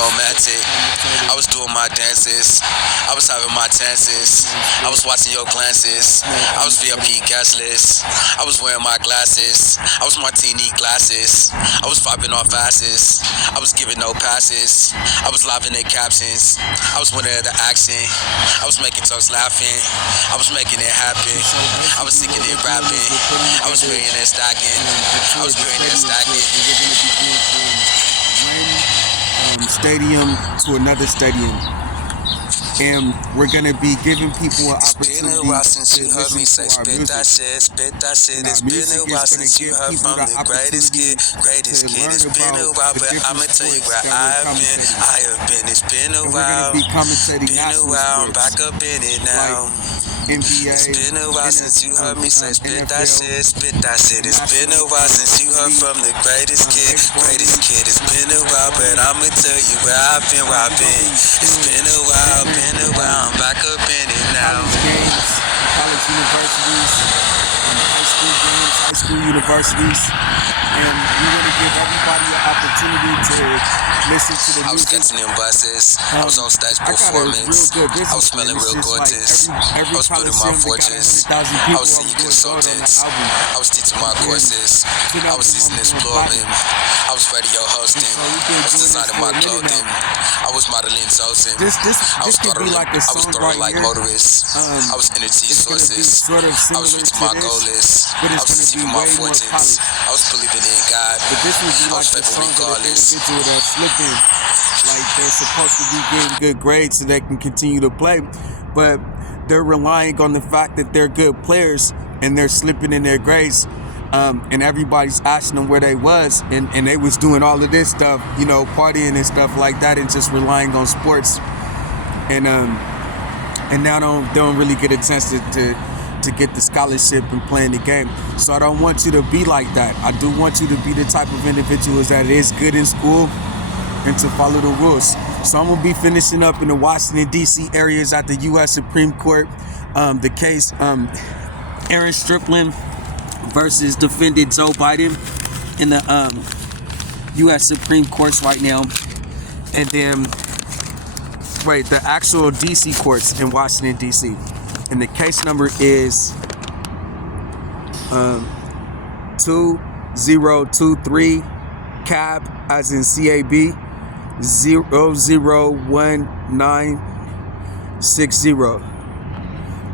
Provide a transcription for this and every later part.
romantic. I was doing my dances. I was having my chances. I was watching your glances. I was VIP guest list. I was wearing my glasses. I was martini glasses. I was vibing off asses. I was giving no passes. I was live in their captions. I was winning the action. I was making jokes laughing. I was making it happen. I was singing and rapping. I was bringing and stacking. I was bringing and stacking. Stadium to another stadium, and we're gonna be giving people an opportunity. It's been a while since you heard me say spit that shit, spit that shit. It's been a while since you heard from the greatest kid, greatest kid. It's been a while, but I'ma tell you where I have been. It's been a while, I'm back up in it now. NBA, it's been a while since you heard me say spit that shit, spit that shit. It's been a while since you heard from the greatest kid, greatest kid. It's been a while, but I'ma tell you where I've been, It's been a while, I'm back up in it now. College universities, high school games, high school universities, and we want to give everybody an opportunity to listen to the music. I was catching them buses. I was on stage performance. I was smelling real gorgeous. I was building my fortress. I was senior consultants. I was teaching my courses. I was season exploring. I was radio hosting. I was designing my clothing. I was modeling chosen. I was throwing like motorists. I was energy sources. I was reaching my goal list. I was achieving my fortunes. I was believing in God. I was faithful regardless. Like they're supposed to be getting good grades so they can continue to play, but they're relying on the fact that they're good players and they're slipping in their grades. And everybody's asking them where they was, and they was doing all of this stuff, you know, partying and stuff like that, and just relying on sports, and now they don't really get a chance to get the scholarship and playing the game. So I don't want you to be like that. I do want you to be the type of individuals that is good in school and to follow the rules. So I'm gonna be finishing up in the Washington D.C. areas at the U.S. Supreme Court. The case AAREN Striplin versus defendant Joe Biden in the U.S. Supreme Courts right now, and then the actual D.C. courts in Washington D.C. And the case number is 2023 CAB as in CAB 001960.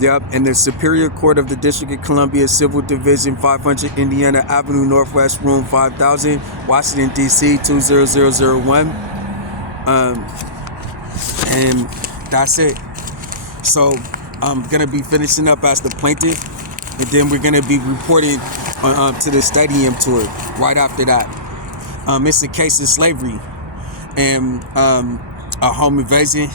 Yep, and the Superior Court of the District of Columbia, Civil Division, 500 Indiana Avenue Northwest, Room 5000, Washington, D.C., 20001. And that's it. So I'm going to be finishing up as the plaintiff, and then we're going to be reporting to the stadium tour right after that. It's a case of slavery and a home invasion.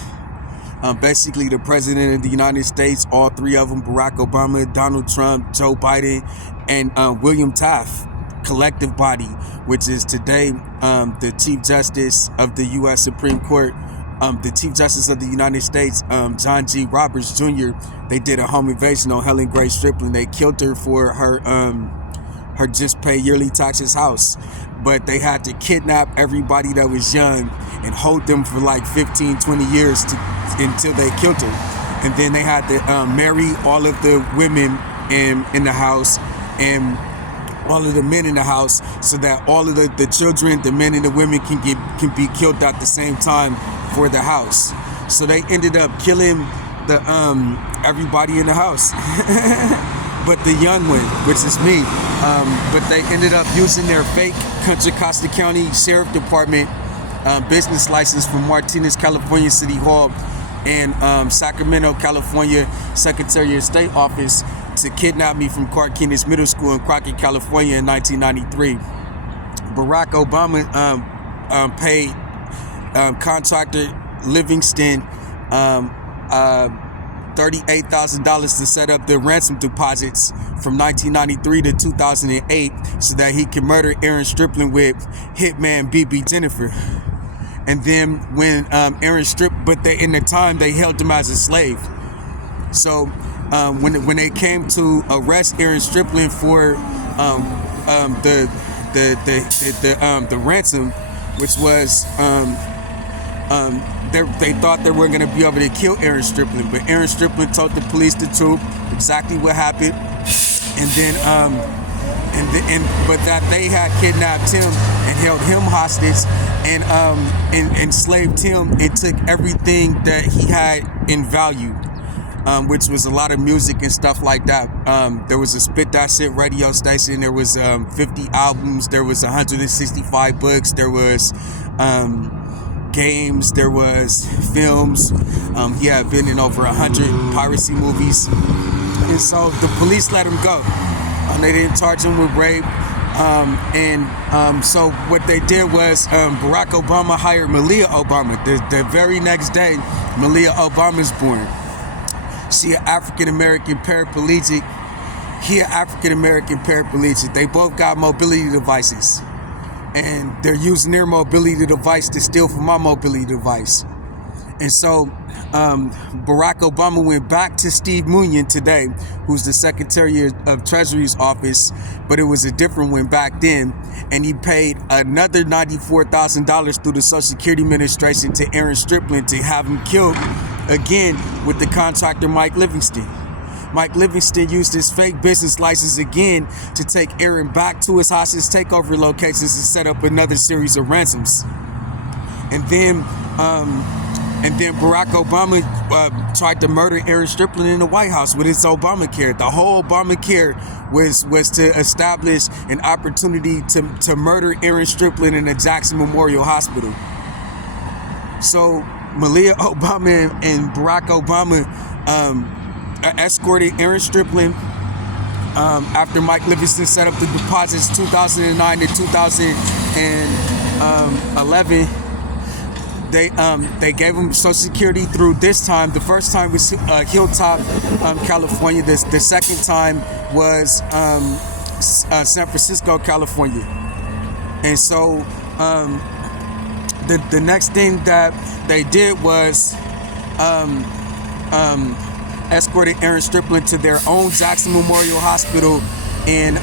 Basically, the President of the United States, all three of them, Barack Obama, Donald Trump, Joe Biden, and William Taft, collective body, which is today the Chief Justice of the U.S. Supreme Court, the Chief Justice of the United States, John G. Roberts Jr., they did a home invasion on Helen Grace Striplin. They killed her for her just pay yearly taxes house. But they had to kidnap everybody that was young and hold them for like 15, 20 years until they killed her. And then they had to marry all of the women in the house and all of the men in the house, so that all of the children, the men and the women can be killed at the same time for the house. So they ended up killing the everybody in the house. But the young one, which is me, but they ended up using their fake Contra Costa County Sheriff Department business license from Martinez, California City Hall and Sacramento, California Secretary of State Office to kidnap me from Carquinez Middle School in Crockett, California in 1993. Barack Obama paid contractor Livingston $38,000 to set up the ransom deposits from 1993 to 2008 so that he could murder AAREN Striplin with hitman BB Jennifer. And then when AAREN but in the time they held him as a slave. So when they came to arrest AAREN Striplin for the ransom, which was they thought they were going to be able to kill Aaron Striplin, but Aaron Striplin told the police the truth, exactly what happened, and then but that they had kidnapped him and held him hostage and enslaved him and took everything that he had in value, which was a lot of music and stuff like that. There was a Spit That Shit radio station. There was 50 albums. There was 165 books. There was games. There was films. He had been in over 100 piracy movies. And so the police let him go. They didn't charge him with rape. So what they did was Barack Obama hired Malia Obama. The very next day, Malia Obama's born. She an African-American paraplegic. He an African-American paraplegic. They both got mobility devices. And they're using their mobility device to steal from my mobility device. And so Barack Obama went back to Steve Mnuchin today, who's the Secretary of Treasury's office, but it was a different one back then. And he paid another $94,000 through the Social Security Administration to Aaron Striplin to have him killed again with the contractor Mike Livingston. Mike Livingston used his fake business license again to take Aaron back to his hostage takeover locations and set up another series of ransoms. And then Barack Obama tried to murder Aaron Striplin in the White House with his Obamacare. The whole Obamacare was to establish an opportunity to murder Aaron Striplin in the Jackson Memorial Hospital. So Malia Obama and Barack Obama escorted Aaron Striplin after Mike Livingston set up the deposits 2009 to 2011. They gave him Social Security through this time. The first time was Hilltop, California. The second time was San Francisco, California. And so the next thing that they did was escorted Aaron Striplin to their own Jackson Memorial Hospital in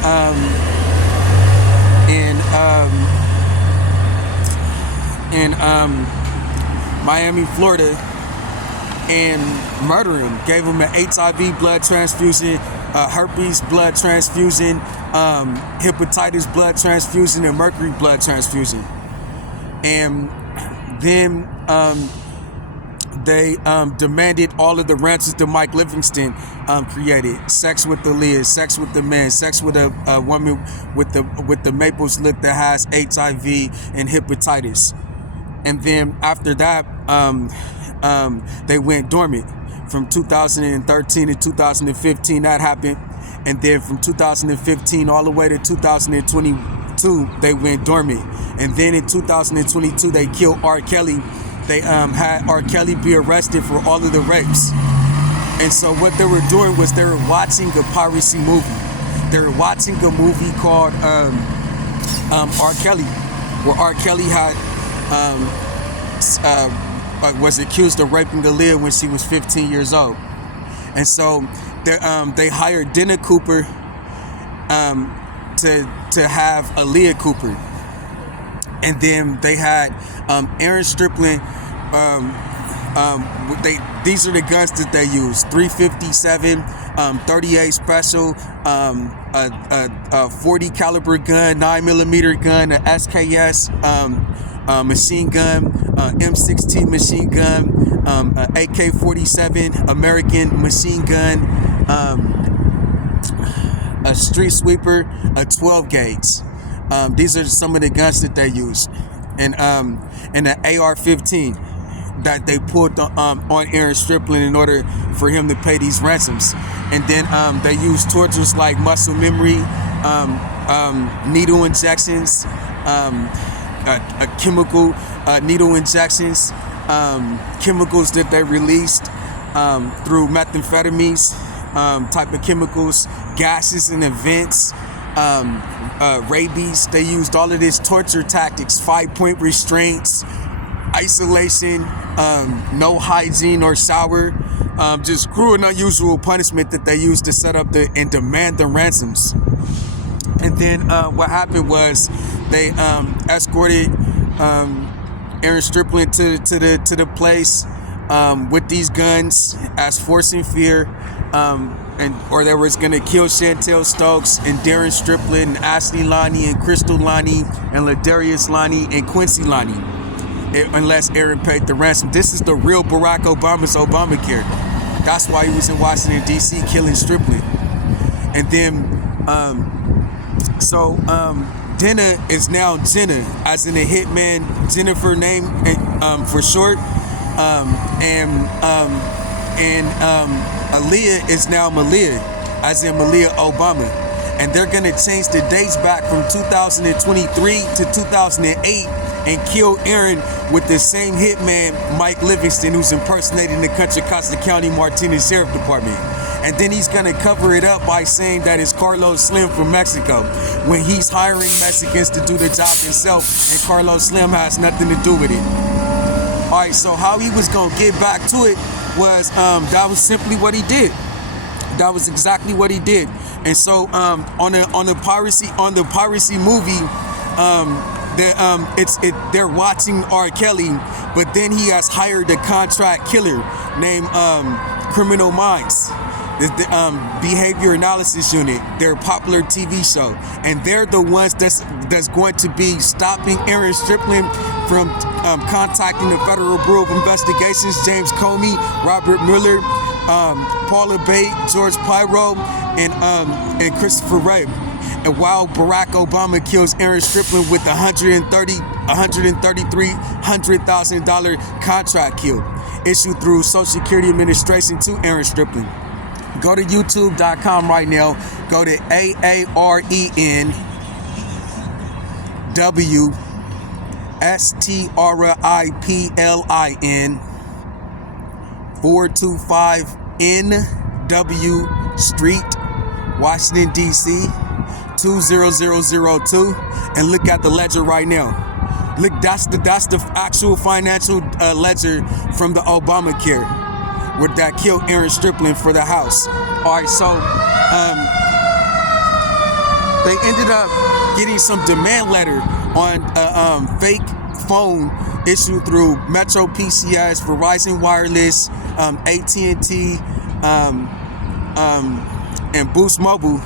Miami, Florida, and murdered him. Gave him an HIV blood transfusion, herpes blood transfusion, hepatitis blood transfusion, and mercury blood transfusion. And then they demanded all of the ransoms that Mike Livingston created: sex with the Leah, sex with the man, sex with a woman with the Maples look that has HIV and hepatitis. And then after that, they went dormant from 2013 to 2015. That happened, and then from 2015 all the way to 2022, they went dormant. And then in 2022, they killed R. Kelly. They had R. Kelly be arrested for all of the rapes. And so what they were doing was they were watching a piracy movie. They were watching a movie called R. Kelly, where R. Kelly had was accused of raping Aaliyah when she was 15 years old. And so they hired Dennis Cooper to have Aaliyah Cooper. And then they had Aaron Striplin. These are the guns that they used: 357, 38 special, a 40 caliber gun, 9mm gun, an SKS machine gun, M16 machine gun, an AK-47 American machine gun, a street sweeper, a 12 gauge. These are some of the guns that they used, and an AR-15 that they pulled on Aaron Striplin in order for him to pay these ransoms. And then they used tortures like muscle memory, needle injections, chemical needle injections, chemicals that they released through methamphetamines, type of chemicals, gases and vents, rabies. They used all of this torture tactics: 5-point restraints, isolation, no hygiene or shower, just cruel and unusual punishment that they used to set up and demand the ransoms. And then what happened was they escorted Aaron Striplin to the place with these guns as force and fear, or they was gonna kill Chantel Stokes and Darren Striplin and Ashley Lonnie and Crystal Lonnie and Ladarius Lonnie and Quincy Lonnie, unless Aaron paid the ransom. This is the real Barack Obama's Obamacare. That's why he was in Washington D.C. killing Striplin. And then Jenna is now Jenna, as in the hitman Jennifer name for short, and Aaliyah is now Malia, as in Malia Obama. And they're gonna change the dates back from 2023 to 2008 and kill Aaron with the same hitman, Mike Livingston, who's impersonating the Contra Costa County Martinez Sheriff Department. And then he's gonna cover it up by saying that it's Carlos Slim from Mexico, when he's hiring Mexicans to do the job himself, and Carlos Slim has nothing to do with it. All right, so how he was gonna get back to it was that was simply what he did. That was exactly what he did. And so on the piracy movie, they're watching R. Kelly, but then he has hired a contract killer named Criminal Minds, the Behavior Analysis Unit, their popular TV show, and they're the ones that's going to be stopping Aaron Striplin from contacting the Federal Bureau of Investigations, James Comey, Robert Mueller, Paula Bate, George Pyro, and Christopher Wray. And while Barack Obama kills Aaron Striplin with $133,000 contract kill issued through Social Security Administration to Aaron Striplin. Go to youtube.com right now. Go to AAREN WSTRIPLIN 425 NW Street, Washington, D.C. 20002, and look at the ledger right now. Look, that's the actual financial ledger from the Obamacare, with that killed Aaron Striplin for the House. All right, so they ended up getting some demand letter on a fake phone issued through Metro PCS, Verizon Wireless, AT&T, and Boost Mobile,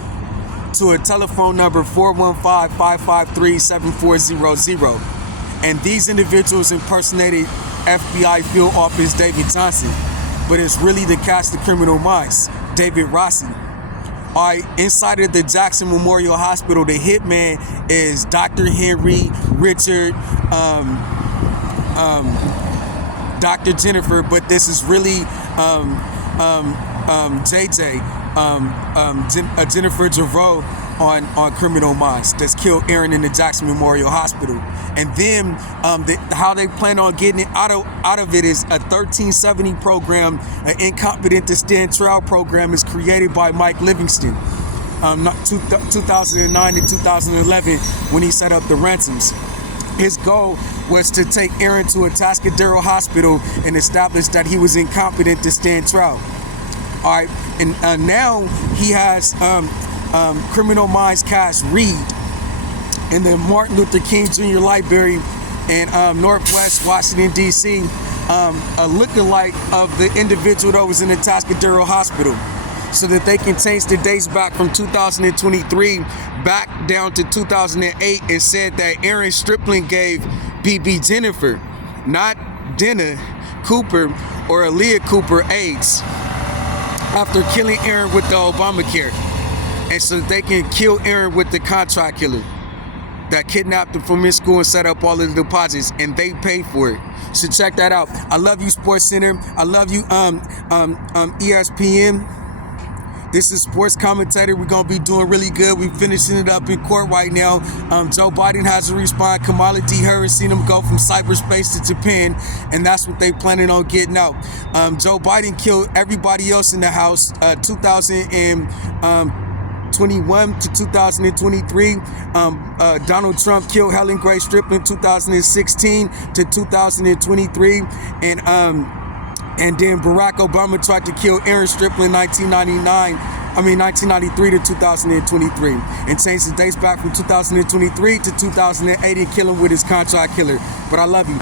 to a telephone number 415-553-7400. And these individuals impersonated FBI Field Office David Johnson, but it's really to catch the criminal minds, David Rossi. All right, inside of the Jackson Memorial Hospital, the hitman is Dr. Henry, Richard, Dr. Jennifer, but this is really JJ, Jennifer Javreau on Criminal Minds, that's killed Aaron in the Jackson Memorial Hospital. And then how they plan on getting it out of it is a 1370 program, an incompetent to stand trial program, is created by Mike Livingston, 2009 to 2011, when he set up the ransoms. His goal was to take Aaron to a Atascadero hospital and establish that he was incompetent to stand trial. All right, and now he has Criminal Minds Cash Reed in the Martin Luther King Jr. Library in Northwest Washington, D.C., a lookalike of the individual that was in the Atascadero hospital, so that they can change the dates back from 2023 back down to 2008, and said that Aaron Striplin gave BB Jennifer, not Dana Cooper or Aaliyah Cooper, AIDS after killing Aaron with the Obamacare, and so they can kill Aaron with the contract killer that kidnapped him from his school and set up all of the deposits, and they paid for it. So check that out. I love you, Sports Center. I love you, ESPN. This is Sports Commentator. We're gonna be doing really good. We're finishing it up in court right now. Joe Biden has to respond. Kamala Harris seen him go from cyberspace to Japan, and that's what they planning on getting out. Joe Biden killed everybody else in the House. 2021 to 2023. Donald Trump killed Helen Grace Striplin 2016 to 2023, and then Barack Obama tried to kill Aaron Striplin 1993 to 2023, and changed the dates back from 2023 to 2008 and kill him with his contract killer. But I love you.